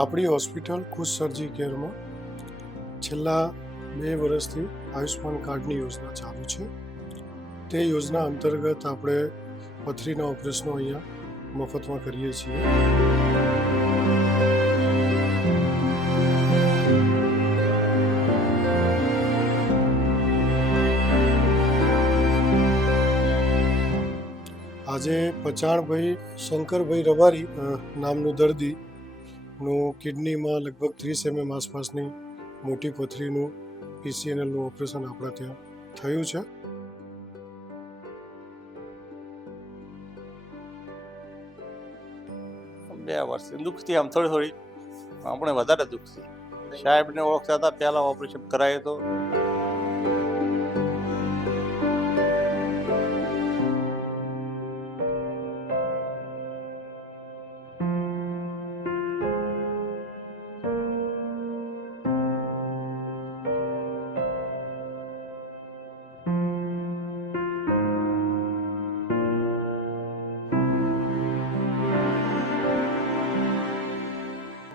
આપણી હોસ્પિટલ ખુશ સર્જી કેરમાં છેલ્લા 2 વર્ષથી આયુષ્માન કાર્ડની યોજના ચાલુ છે. તે યોજના અંતર્ગત આપણે પથરીના ઓપરેશનો અહીંયા મફતમાં કરીએ છીએ. આજે પચાણભાઈ શંકરભાઈ રબારી નામનું દર્દી નું કિડનીમાં લગભગ 30 mm આસપાસની મોટી પથરીનું PCNLનું ઓપરેશન આપણા ત્યાં થયું છે. બે વર્ષથી દુખતી આમ થોડી આપણે વધારે દુખતી. સાહેબને ઓળખતા હતા પહેલા ઓપરેશન કરાય તો.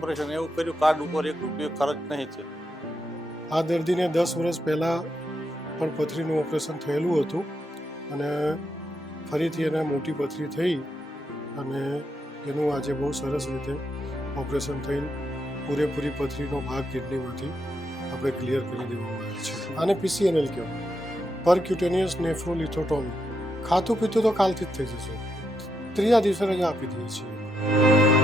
ઓપરેશન એવું કર્યું, કાર્ડ ઉપર 1 રૂપિયો ખર્ચ નહીં છે. આ દર્દીને 10 વર્ષ પહેલાં પણ પથરીનું ઓપરેશન થયેલું હતું અને ફરીથી એને મોટી પથરી થઈ અને એનું આજે બહુ સરસ રીતે ઓપરેશન થઈને પૂરેપૂરી પથરીનો ભાગ કિડનીમાંથી આપણે ક્લિયર કરી દેવામાં આવે છે. આને PCNL કહેવાય, પરક્યુટેનિયસ નેફ્રોલિથોટોમી. ખાતું પીતું તો કાલથી જ થઈ જશે, ત્રીજા દિવસે રજા આપી દઈએ છીએ.